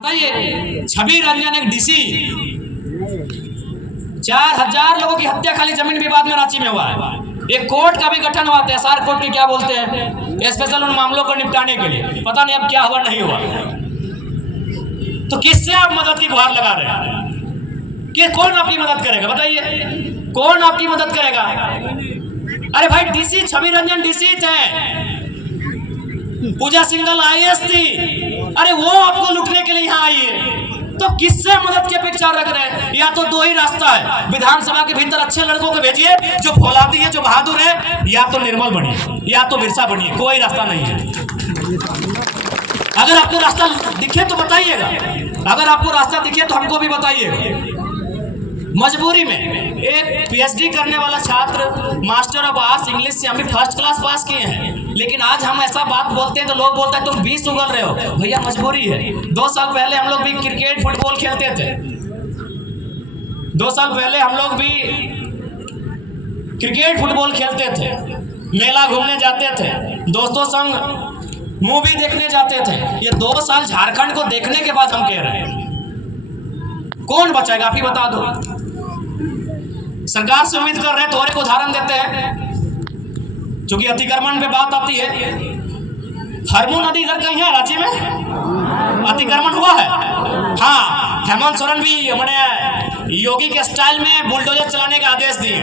ये छवि रंजन एक डीसी 4000 लोगों की हत्या खाली जमीन विवाद में रांची में हुआ है। एक कोर्ट का भी गठन हुआ था, एसआर कोर्ट की क्या बोलते हैं, स्पेशल उन मामलों को निपटाने के लिए। पता नहीं अब क्या हुआ नहीं हुआ। तो किससे आप मदद की गुहार लगा रहे हैं कि कौन आपकी मदद करेगा? बताइए कौन आपकी मदद करेगा? अरे भाई डीसी छवि रंजन डीसी थे, पूजा सिंघल आईएएस थी, अरे वो आपको लूटने के लिए यहाँ आई है। तो किससे मदद की अपेक्षा रख रहे हैं? या तो दो ही रास्ता है, विधानसभा के भीतर अच्छे लड़कों को भेजिए जो फौलादी है, जो बहादुर है, या तो निर्मल बनिए या तो बिरसा बनिए, कोई रास्ता नहीं है। अगर आपको रास्ता दिखे तो बताइएगा, अगर आपको रास्ता दिखे तो हमको भी बताइएगा। मजबूरी में एक पीएचडी करने वाला छात्र मास्टर ऑफ आर्ट्स इंग्लिश से हम भी फर्स्ट क्लास पास किए हैं, लेकिन आज हम ऐसा बात बोलते हैं तो लोग बोलते हैं तुम 20 उगल रहे हो। भैया मजबूरी है। 2 साल पहले हम लोग भी क्रिकेट फुटबॉल खेलते थे, 2 साल पहले हम लोग भी क्रिकेट फुटबॉल खेलते थे, मेला घूमने जाते थे, दोस्तों संग मूवी देखने जाते थे। ये 2 साल झारखंड को देखने के बाद हम कह रहे हैं कौन बचाएगा? आप ही बता दो। सरकार से उम्मीद कर रहे हैं तो और एक उदाहरण देते हैं, क्योंकि अतिक्रमण पे बात आती है। हरमू नदी इधर कहीं है रांची में अतिक्रमण हुआ है। हाँ, हेमंत सोरेन भी मैंने योगी के स्टाइल में बुलडोजर चलाने का आदेश दिए।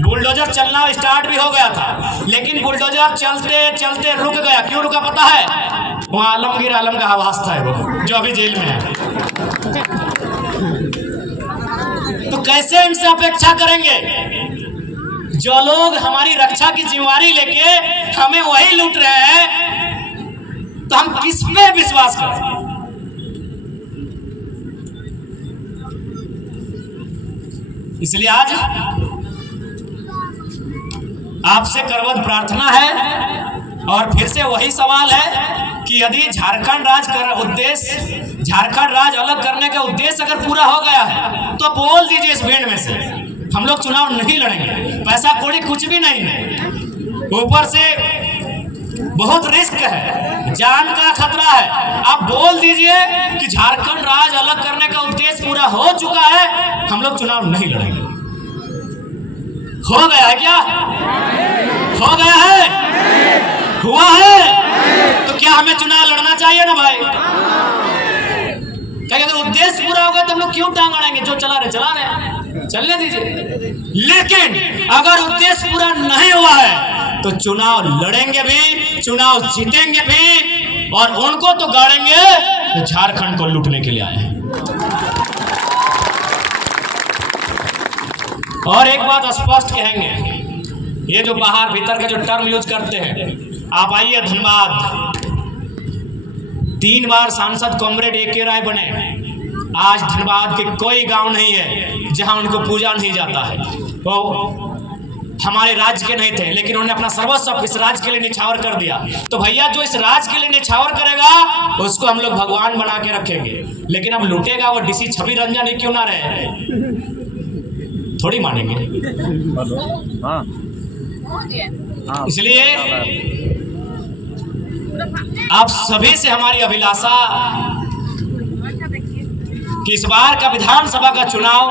बुलडोजर चलना स्टार्ट भी हो गया था, लेकिन बुलडोजर चलते चलते रुक गया। क्यों रुका पता है? वहाँ आलमगीर आलम का आवास था वो, जो अभी जेल में है। तो कैसे इनसे अपेक्षा करेंगे? जो लोग हमारी रक्षा की जिम्मेदारी लेके हमें वही लूट रहे हैं, तो हम किस पे विश्वास करें? इसलिए आज आपसे करवत प्रार्थना है, और फिर से वही सवाल है कि यदि झारखंड राज्य अलग करने का उद्देश्य अगर पूरा हो गया है तो बोल दीजिए इस भीड़ में से हम लोग चुनाव नहीं लड़ेंगे। पैसा कौड़ी कुछ भी नहीं है, ऊपर से बहुत रिस्क है, जान का खतरा है। आप बोल दीजिए कि झारखंड राज्य अलग करने का उद्देश्य पूरा हो चुका है, हम लोग चुनाव नहीं लड़ेंगे। हो गया है क्या? हो गया है? हुआ है? तो क्या हमें चुनाव लड़ना चाहिए ना भाई? कहीं अगर उद्देश्य पूरा होगा तो हम लोग क्यों टांग अड़ाएंगे? जो चला रहे चलने दीजिए। लेकिन अगर उद्देश्य पूरा नहीं हुआ है तो चुनाव लड़ेंगे भी, चुनाव जीतेंगे भी, और उनको तो गाड़ेंगे तो झारखंड को लूटने के लिए आए हैं। और एक बात स्पष्ट कहेंगे, ये जो बाहर भीतर का जो टर्म यूज करते हैं, आप आइए धनबाद, 3 बार सांसद कॉमरेड AK राय बने। आज धनबाद के कोई गांव नहीं है जहां उनको पूजा नहीं जाता है। वो हमारे राज्य के नहीं थे, लेकिन उन्होंने अपना सर्वस्व इस राज्य के लिए निछावर कर दिया। तो भैया जो इस राज्य के लिए निछावर करेगा उसको हम लोग भगवान बना के रखेंगे, लेकिन अब लूटेगा वो डीसी छवि रंजन ही क्यों ना रहे, थोड़ी मानेंगे। इसलिए आप सभी से हमारी अभिलाषा कि इस बार का विधानसभा का चुनाव,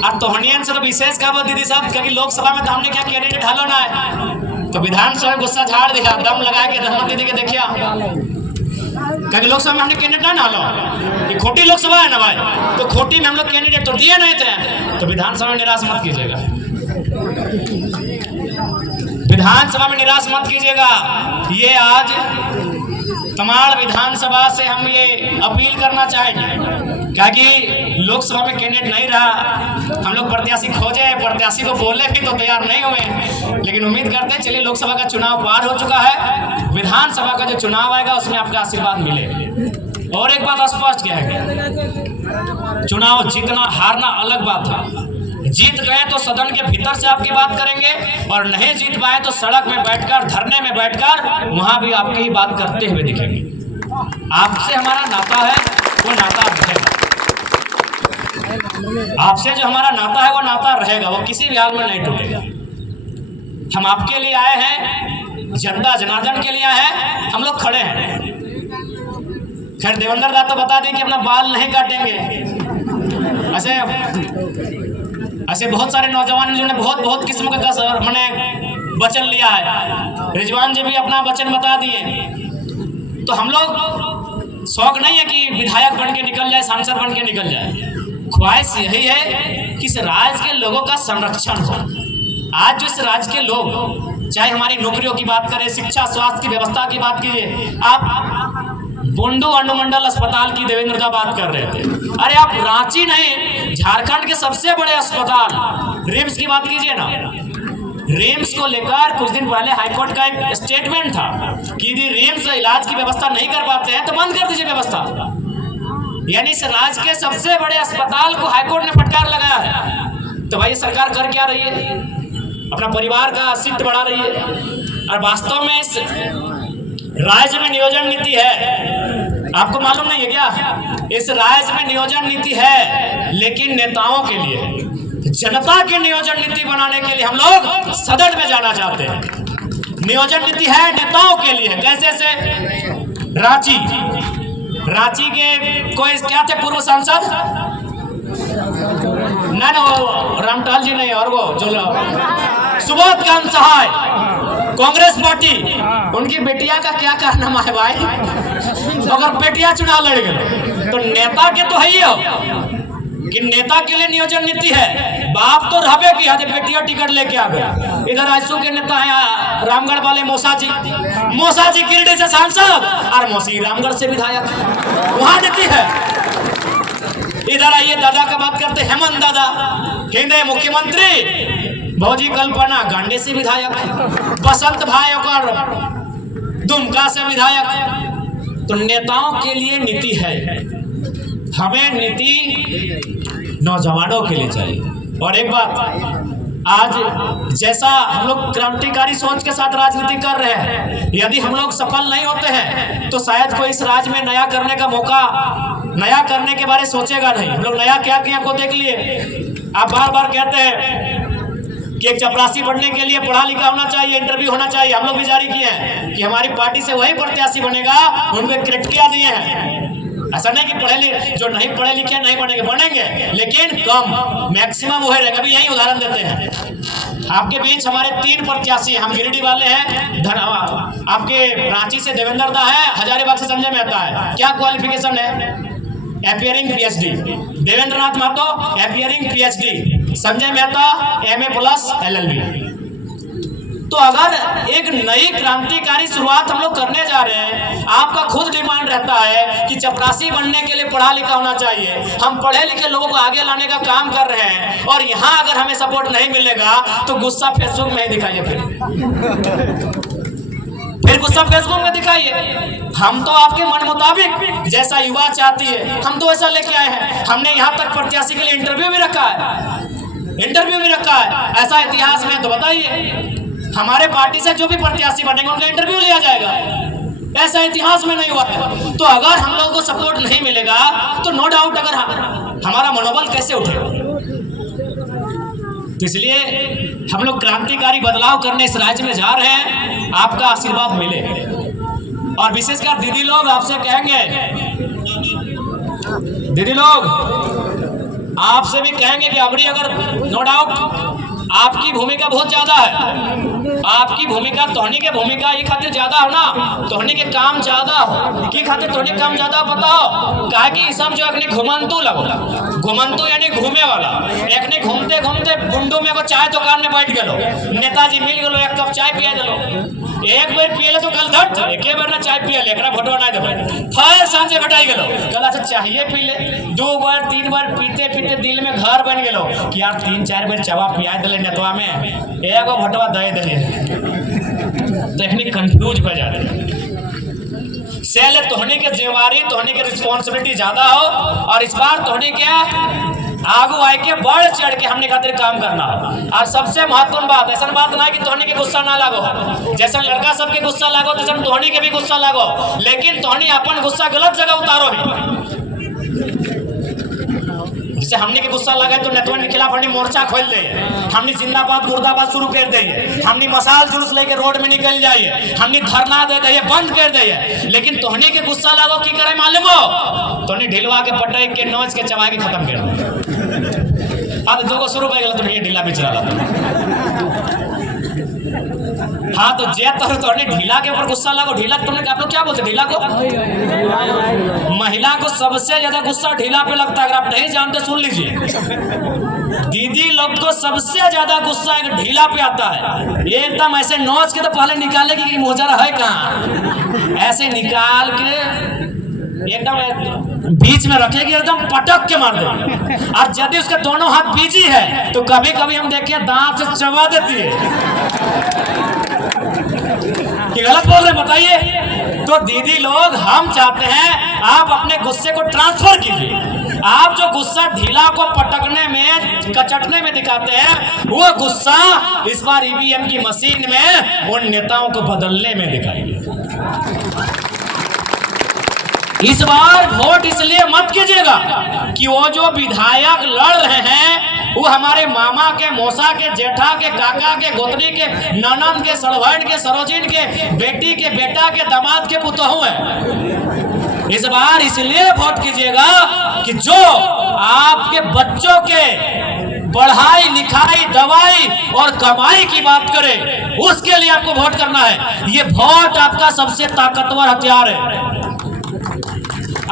और तोहनियन से तो विशेष का दीदी साहब, क्योंकि लोकसभा में तो हमने क्या कैंडिडेट ढालो ना है, तो विधानसभा में गुस्सा झाड़ दिया, दम लगा के धर्म दीदी के देखिया, क्योंकि लोकसभा में हमने कैंडिडेट ना ढालो, ये खोटी लोकसभा है ना भाई, तो खोटी में हम लोग कैंडिडेट तो दिए नहीं थे। तो विधानसभा में निराश मत कीजिएगा, विधानसभा में निराश मत कीजिएगा। ये आज तमाड़ विधानसभा से हम ये अपील करना चाहेंगे, क्योंकि लोकसभा में कैंडिडेट नहीं रहा, हम लोग प्रत्याशी खोजे, प्रत्याशी को बोलने भी तो तैयार नहीं हुए, लेकिन उम्मीद करते हैं चलिए लोकसभा का चुनाव पार हो चुका है, विधानसभा का जो चुनाव आएगा उसमें आपका आशीर्वाद मिले। और एक बात स्पष्ट कहेंगे, चुनाव जीतना हारना अलग बात था। जीत गए तो सदन के भीतर से आपकी बात करेंगे, और नहीं जीत पाए तो सड़क में बैठकर, धरने में बैठकर वहां भी आपकी ही बात करते हुए दिखेंगे। आपसे हमारा नाता है वो नाता रहेगा, आपसे जो हमारा नाता है वो नाता रहेगा, वो किसी भी हाल में नहीं टूटेगा। हम आपके लिए आए हैं, जनता जनार्दन के लिए आए हैं, हम लोग खड़े हैं। खैर देवेंद्र दा तो बता दें कि अपना बाल नहीं काटेंगे। ऐसे बहुत सारे नौजवान जिन्होंने बहुत किस्म का मैंने वचन लिया है। रिजवान जी भी अपना वचन बता दिए। तो हम लोग शौक नहीं है कि विधायक बन के निकल जाए, सांसद बन के निकल जाए। ख्वाहिश यही है कि इस राज्य के लोगों का संरक्षण हो। आज जो इस राज्य के लोग, चाहे हमारी नौकरियों की बात करें, शिक्षा स्वास्थ्य की व्यवस्था की बात कीजिए, आप बुंडू अनुमंडल अस्पताल की देवेंद्र का बात कर रहे थे। अरे आप रांची नहीं, झारखंड के सबसे बड़े अस्पताल रिम्स की बात कीजिए ना। रिम्स को लेकर कुछ दिन पहले हाईकोर्ट का एक स्टेटमेंट था कि यदि रिम्स इलाज की व्यवस्था नहीं कर पाते हैं तो बंद कर दीजिए व्यवस्था। यानी इस राज्य के सबसे बड़े अस्पताल को हाईकोर्ट ने फटकार लगाया है। तो भाई सरकार कर क्या रही है? अपना परिवार का सीट बढ़ा रही है। और वास्तव में इस राज्य में नियोजन नीति है, आपको मालूम नहीं है क्या? इस राज्य में नियोजन नीति है, लेकिन नेताओं के लिए, जनता की नियोजन नीति बनाने के लिए हम लोग सदन में जाना चाहते हैं। नियोजन नीति है नेताओं के लिए। कैसे से? रांची के कोई क्या थे पूर्व सांसद? ना वो रामटाल जी नहीं, और वो जो सुबोध कांत सहाय, कांग्रेस पार्टी, उनकी बेटिया का क्या कारनामा है भाई? अगर बेटिया चुनाव लड़ गए तो नेता के तो है ही हो कि नेता के लिए नियोजन नीति है। बाप तो रहबे की है, बेटिया टिकट लेके आ गए। इधर आजसू के नेता है रामगढ़ वाले मौसा जी गिरिडीह से सांसद और मौसी रामगढ़ से विधायक, वहां नीति है। इधर आइए दादा का बात करते, हेमंत दादा हिंदे मुख्यमंत्री, भौजी कल्पना गांडे से विधायक, बसंत भाई और दुमका से विधायक। तो नेताओं के लिए नीति है, हमें नीति नौजवानों के लिए चाहिए। और एक बात, आज जैसा हम लोग क्रांतिकारी सोच के साथ राजनीति कर रहे हैं, यदि हम लोग सफल नहीं होते हैं तो शायद कोई इस राज्य में नया करने का मौका, नया करने के बारे सोचेगा नहीं। हम लोग नया क्या किए आपको देख लिए। आप बार बार कहते हैं कि एक चपरासी बनने के लिए पढ़ा लिखा होना चाहिए, इंटरव्यू होना चाहिए। हम लोग भी जारी किए हैं कि हमारी पार्टी से वही प्रत्याशी बनेगा, उनको क्राइटेरिया दिए हैं। ऐसा नहीं कि जो नहीं पढ़े लिखे नहीं बनेंगे, लेकिन कम, मैक्सिमम वही रहेगा। अभी यही उदाहरण देते हैं। आपके बीच हमारे 3 प्रत्याशी, हम गिरिडीह वाले हैं, आपके रांची से देवेंद्र दा है, हजारीबाग से संजय मेहता है। क्या क्वालिफिकेशन है? एपियरिंग PhD। देवेंद्र नाथ Mahato एपियरिंग PhD, Sanjay Mehta MA+ LLB। तो अगर एक नई क्रांतिकारी शुरुआत हम लोग करने जा रहे हैं, आपका खुद डिमांड रहता है कि चपरासी बनने के लिए पढ़ा लिखा होना चाहिए, हम पढ़े लिखे लोगों को आगे लाने का काम कर रहे हैं, और यहाँ अगर हमें सपोर्ट नहीं मिलेगा तो गुस्सा फेसबुक में ही दिखाइए। फिर गुस्सा फेसबुक में दिखाइए। हम तो आपके मन मुताबिक जैसा युवा चाहती है हम तो ऐसा लेके आए हैं। हमने यहाँ तक प्रत्याशी के लिए इंटरव्यू भी रखा है, ऐसा इतिहास में तो बताइए। हमारे पार्टी से जो भी प्रत्याशी बनेंगे उनका इंटरव्यू लिया जाएगा, ऐसा इतिहास में नहीं हुआ है। तो अगर हम लोगों को सपोर्ट नहीं मिलेगा तो नो डाउट अगर हमारा मनोबल कैसे उठेगा। तो इसलिए हम लोग क्रांतिकारी बदलाव करने इस राज्य में जा रहे हैं, आपका आशीर्वाद मिले। और विशेषकर दीदी लोग आपसे कहेंगे, दीदी लोग आपसे भी कहेंगे कि अबरी अगर नो डाउट आपकी भूमिका बहुत ज्यादा है। आपकी भूमिका, तोहनी के भूमिका ये खातिर ज्यादा हो ना, तोहनी के काम ज्यादा हो की खातिर तोहनी काम ज्यादा बताओ। काहे कि सब जो एक घुमंतु लगो, घुमंतु यानी घूमे वाला, एक घूमते घूमते बुंडू में एगो चाय दुकान में बैठ गलो, नेताजी मिल गलो, एक कप चाय पिया दिलो, एक बार पियले तो कल धट एक बार ना चाय पियले, एकरा भटवा नहीं देबे, फिर सांझे घटाई गलो, कल अच्छा चाहिए पी ले, 2 बार 3 बार पीते पीते दिल में घर बन गलो कि यार 3-4 बार चावा पिया दिले नेतवा में, एगो भटवा दे दिले। तो इतनी कंफ्यूज हो जाते सेल तोहने के जिम्मेवारी, तोहने के रिस्पॉन्सिबिलिटी ज्यादा हो, और इस बार तोहने क्या आगू आए के बढ़ चढ़ के हमने खातिर काम करना। और सबसे महत्वपूर्ण बात, ऐसा बात ना कि तोहनी के गुस्सा ना लागो, जैसा लड़का सबके गुस्सा लागो तैसा तोहनी के भी गुस्सा लागो, लेकिन तोहनी अपन गुस्सा गलत जगह उतारो ही। जैसे हमने के गुस्सा लगे तो नेतवन के खिलाफ हमने मोर्चा खोल दे, हमने जिंदाबाद मुर्दाबाद शुरू कर दे, हमने मसाल जुलूस लेके रोड में निकल जाइए, हमने धरना दे दे, बंद कर दे। लेकिन तोहने के गुस्सा लगो की करे मालूम हो, तोहने ढिलवा के पटक के नोच के चबा के खत्म कर दे। अब दो को शुरू हो गया तो ये ढीला बेच रहा था। हाँ तो जे तोहने ढीला के ऊपर गुस्सा लगो, ढीला तुमने आप लोग क्या बोलते ढीला को? महिला को सबसे ज्यादा गुस्सा ढीला पे लगता है। अगर आप नहीं जानते सुन लीजिए, दीदी लोग को सबसे ज्यादा गुस्सा ढीला पे आता है। एकदम ऐसे नोच के तो पहले निकालेगी कि मोजरा है कहाँ, ऐसे निकाल के एकदम बीच में रखेगी, एकदम पटक के मार देगी। और यदि उसके दोनों हाथ बीजी है तो कभी कभी हम देखिए दांत से चबा देती है। कि गलत बोल रहे बताइए? तो दीदी लोग हम चाहते हैं आप अपने गुस्से को ट्रांसफर कीजिए। आप जो गुस्सा ढीला को पटकने में कचटने में दिखाते हैं, वो गुस्सा इस बार ईवीएम की मशीन में उन नेताओं को बदलने में दिखाइए। इस बार वोट इसलिए मत कीजिएगा कि वो जो विधायक लड़ रहे हैं वो हमारे मामा के, मौसा के, जेठा के, काका के, गोतनी के, ननद के, सड़भैन के, सरोजिन के, बेटी के, बेटा के, दामाद के पुतहू है। इस बार इसलिए वोट कीजिएगा कि जो आपके बच्चों के पढ़ाई लिखाई, दवाई और कमाई की बात करे, उसके लिए आपको वोट करना है। ये वोट आपका सबसे ताकतवर हथियार है।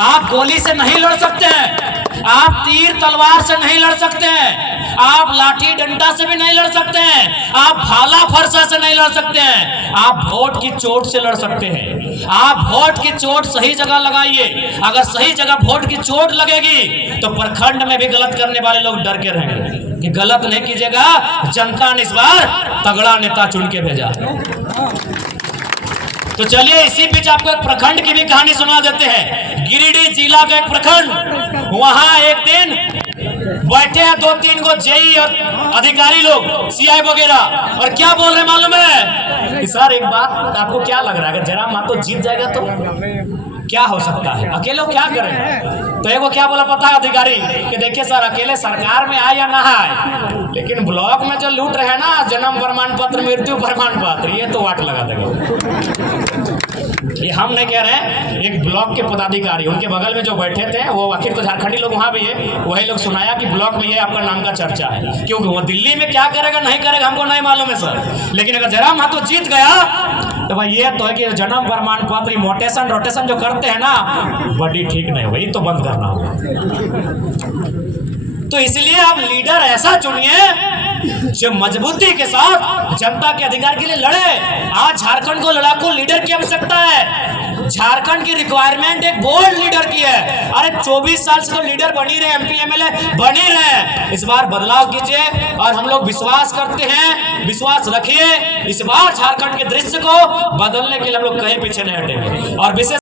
आप गोली से नहीं लड़ सकते हैं, आप तीर तलवार से नहीं लड़ सकते हैं, आप लाठी डंडा से भी नहीं लड़ सकते हैं, आप भाला फरसा से नहीं लड़ सकते हैं, आप वोट की चोट से लड़ सकते हैं। आप वोट की चोट सही जगह लगाइए। अगर सही जगह वोट की चोट लगेगी तो प्रखंड में भी गलत करने वाले लोग डर के रहेंगे कि गलत नहीं कीजिएगा, जनता ने इस बार तगड़ा नेता चुन के भेजा। तो चलिए इसी बीच आपको एक प्रखंड की भी कहानी सुना देते हैं। गिरिडीह जिला का एक प्रखंड, वहां एक दिन बैठे हैं 2-3 को जेई और अधिकारी लोग, सीआई वगैरह, और क्या बोल रहे मालूम है कि सर एक बात आपको क्या लग रहा है, अगर जयराम महतो जीत जाएगा तो क्या हो सकता है, अकेले क्या करें? तो एगो क्या बोला पता है अधिकारी कि देखिए सर अकेले सरकार में आए या ना आए, लेकिन ब्लॉक में जो लूट रहे हैं ना जन्म प्रमाण पत्र, मृत्यु प्रमाण पत्र, ये तो वाट लगा देगा। ये हम नहीं कह रहे हैं, एक ब्लॉक के पदाधिकारी उनके बगल में जो बैठे थे, वो आखिर तो झारखंडी लोग वहाँ भी है, वही लोग सुनाया कि ब्लॉक में ये आपका नाम का चर्चा है। क्योंकि वो दिल्ली में क्या करेगा नहीं करेगा हमको नहीं मालूम है सर, लेकिन अगर जयराम महतो जीत गया तो भाई ये तो है कि जन्म प्रमाण पत्र मोटेशन रोटेशन जो करते हैं ना, बड़ी ठीक नहीं होगी, तो बंद करना होगा। तो इसलिए आप लीडर ऐसा चुनिए जो मजबूती के साथ जनता के अधिकार के लिए लड़े। आज झारखंड को लड़ाकू लीडर की आवश्यकता है। झारखंड की रिक्वायरमेंट एक बोल्ड लीडर की है। अरे 24 साल से तो लीडर बनी रहे, एमपी एमएलए बनी रहे। इस बार बदलाव कीजिए और हम लोग विश्वास करते हैं, विश्वास रखिए। इस बार झारखंड के दृश्य को बदलने के लिए हम लोग कहीं पीछे नहीं हटेंगे। और विशेष